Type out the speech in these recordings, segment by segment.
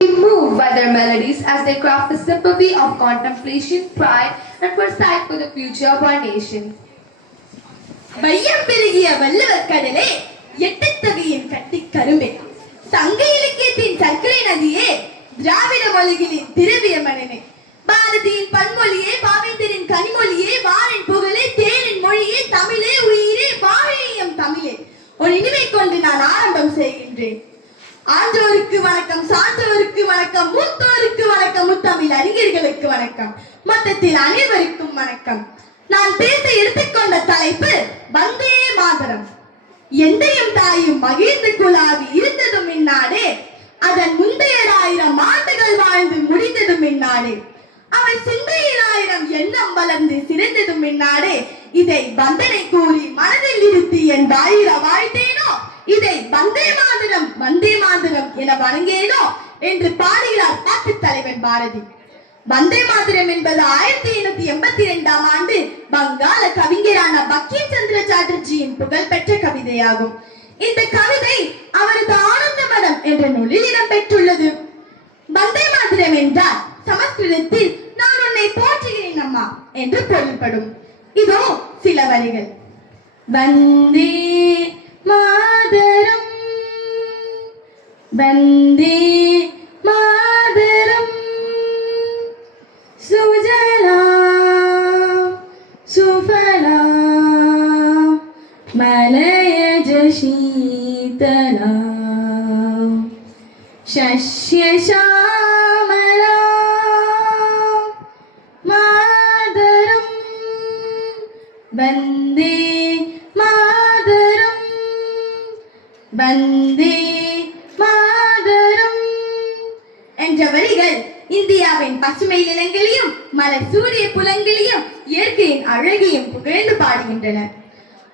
Moved by their melodies as they craft a symphony of contemplation, pride, and foresight for the future of our nation. வையம் பெருகிய வள்ளுவர் கடலே, எட்டத்தகையின் கட்டி கருமே, சங்க இலக்கியத்தின் சர்க்கரை நதியே, திராவிட மொழிகளின் திரவிய மனமே, பாரதியின் பன்மொழியே, பாவேந்தரின் கனிமொழியே, வானின் புகழே, தேனின் மொழியே, தமிழே உயிரே, வாழேயம் தமிழே, ஒரு இனிமை கொண்டு நான் ஆரம்பம் செய்கின்றேன். ஆன்றோருக்கு வணக்கம், சான்றோருக்கு வணக்கம், மூத்தோருக்கு வணக்கம், முத்தமிழ் அறிஞர்களுக்கு வணக்கம், மொத்தத்தில் அனைவருக்கும் வணக்கம். நான் பேச எடுத்துக்கொண்ட தலைப்பு வந்தே மாதரம். எந்தையும் தாயும் மகிழ்ந்து குழாவி இருந்ததும் இந்நாடே, அதன் முந்தைய 1000 ஆண்டுகள் வாழ்ந்து முடிந்ததும் இந்நாடே, அவன் சிந்தையில் 1000 எண்ணம் வளர்ந்து சிறந்ததும் இந்நாடே, இதை வந்தனை கூறி மனதில் இருத்தி என் வாயிர வாழ்த்தேனோ, இதை வந்தே மாதரம் என வணங்கேனோ என்று பாடுகிறார் பாட்டு தலைவன் பாரதி. வந்தே மாதரம் என்பது 1882ஆம் ஆண்டு வங்காள கவிஞரான பங்கிம் சந்திர சாட்டர்ஜியின் புகழ்பெற்ற கவிதையாகும். இந்த கவிதை அவரது ஆனந்தமடம் என்ற நூலில் இடம்பெற்றுள்ளது. வந்தே மாதரம் என்றால் சமஸ்கிருதத்தில் நான் உன்னை போற்றுகிறேன் அம்மா என்று பொருள்படும். இதோ சில வரிகள். வந்தே மாதரம், வந்தே மாதரம், சுஜலாம் சுஃபலாம் மலயஜ சீதலாம் ஷஷ்ய ஷாமலாம் மாதரம், வந்தே மாதரம், வந்தே மாதரம் என்ற வரிகள் இந்தியாவின் பசுமை நிலங்களையும் மலர் சூரிய புலங்களையும் இயற்கையின் அழகையும் புகழ்ந்து பாடுகின்றன.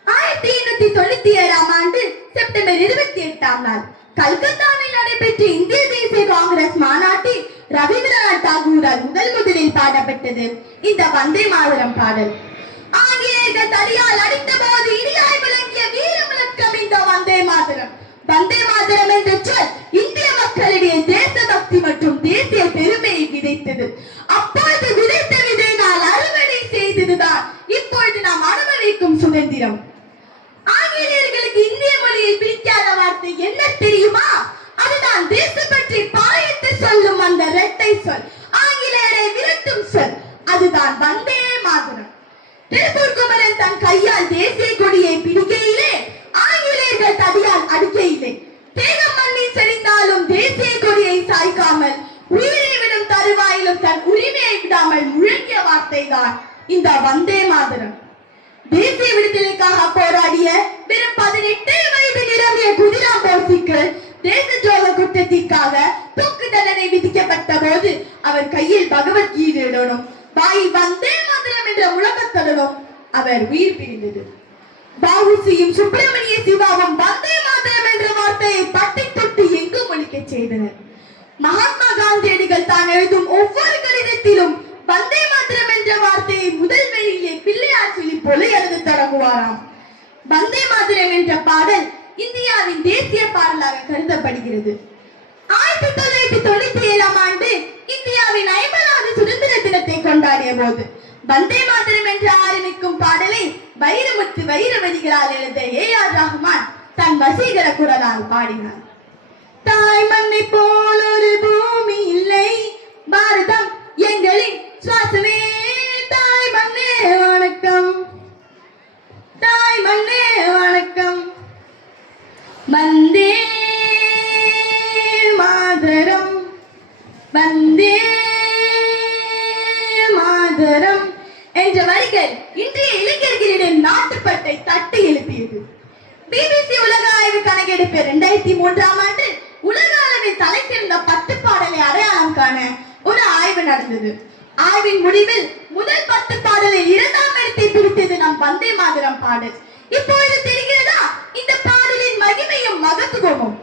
1897ஆம் ஆண்டு செப்டம்பர் 28ஆம் நாள் கல்கத்தாவில் நடைபெற்ற இந்திய தேசிய காங்கிரஸ் மாநாட்டில் ரவீந்திரநாத் தாகூரால் முதலில் பாடப்பட்டது இந்த வந்தே மாதரம் பாடல். ஆங்கிலேயர்கள் தடியால் அடித்த போது இனியாய் விளங்கிய வீர முழக்கம் இந்த வந்தே மாதரம். வந்தே மாதரம் என்ற சொல் இந்திய மக்களிடையே தேசபக்தி மற்றும் தேசிய பெருமையை விதைத்தது. அப்பொழுது விதைத்த விதை நாள் அறுவடை செய்ததுதான் இப்பொழுது நாம் அனுபவிக்கும் சுதந்திரம். ஆங்கிலேயர்களுக்கு இந்திய மொழியை பிடிக்காத வார்த்தை என்ன தெரியுமா? அதுதான் தேசப்பற்றி பாயத்து சொல்லும் அந்த இரட்டை சொல், ஆங்கிலேயரை விரட்டும் சொல், அதுதான் வந்தே மாதரம். திருப்பூர் குமரன் தன் கையால் தேசிய கொடியை பிடிக்கையிலே ஆங்கிலேயர்கள் தடியால் அடிக்கையிலே, தேகம் மண்ணில் செறிந்தாலும் தேசிய கொடியை சாய்க்காமல், உயிரை விடும் தருவாயிலும் தன் உரிமையை விடாமல் முழங்கிய வார்த்தை தான் இந்த வந்தே மாதரம். தேசிய விடுதலைக்காக போராடிய வெறும் 18 வயது நிரம்பிய குதிராம் போர்சிக்கு தேச துரோக குற்றத்திற்காக தூக்கு தண்டனை விதிக்கப்பட்ட போது அவர் கையில் பகவத்கீதையுடனும் வாயில் வந்தே மாதரம் என்ற முழக்கத்துடனும் அவர் உயிர் பிரிந்தது. பாவுசியும் சுப்பிரமணிய சிவாவும் வந்தே மாதரம் என்ற வார்த்தையை பட்டி தொட்டு எங்கும் ஒலிக்க செய்தனர். மகாத்மா காந்தியடிகள் தான் எழுதும் ஒவ்வொரு கடிதத்திலும் வந்தே மாதரம் என்ற வார்த்தையை முதல் வரியிலே பிள்ளையார் சொல்லி போல எழுத தொடங்குவாராம். வந்தே மாதரம் என்ற பாடல் இந்தியாவின் தேசிய பாடலாக கருதப்படுகிறது. 1997ஆம் ஆண்டு இந்தியாவின் 50வது சுதந்திர தினத்தை கொண்டாடிய போது வந்தே மாதரம் என்று ஆரம்பிக்கும் பாடலை வைரமுத்து வைரவதிகளால் எழுத AR ரஹ்மான் தன் வசீகர குரலால் பாடினார். தாய் மண்ணை போல் ஒரு பூமி இல்லை, பாரதம் எங்களின் சுவாசமே, தாய் மண்ணே வணக்கம், தாய் மண்ணே வணக்கம், வந்தே மாதரம், வந்தே மாதரம் என்ற வரிகள் இன்றைய இளைஞர்களிடம் நாட்டுப்பட்டை தட்டி எழுப்பியது. BBC உலக ஆய்வு கணக்கெடுப்பு 2003ஆம் ஆண்டு உலக அளவில் தலைசிறந்த 10 பாடலை அடையாளம் காண ஒரு ஆய்வு நடந்தது. ஆய்வின் முடிவில் முதல் 10 பாடலில் 2ஆம் இடத்தை பிடித்தது நம் வந்தே மாதரம் பாடல். இப்பொழுது தெரிகிறதா இந்த பாடலின் மகிமையும் மகத்துவமும்?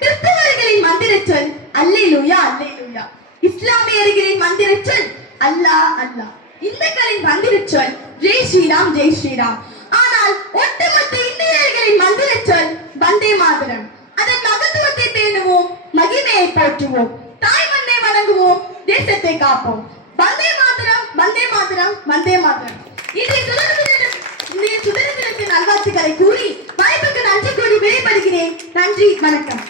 கிறிஸ்தவர்களின் மந்திர சொல் அல்லேலூயா அல்லேலூயா, இஸ்லாமியர்களின் மந்திர சொல் அல்லாஹ் அல்லாஹ், இந்துக்களின் மந்திர சொல் ஜெய் ஸ்ரீராம் ஜெய் ஸ்ரீராம். ஆனால் ஒட்டுமொத்த இந்தியர்களின் மந்திர சொல் வந்தே மாதரம். அதன் மகத்துவத்தை பேணுவோம், மகிமையை போற்றுவோம். வணங்குவோம், தேசத்தை காப்போம். வந்தே மாதரம், வந்தே மாதரம், வந்தே மாதரம். இன்றைய சுதந்திர தினத்தின் நல்வாழ்த்துக்களை கூறி வாய்ப்புக்கு நன்றி கூறி விடைபெறுகிறேன். நன்றி, வணக்கம்.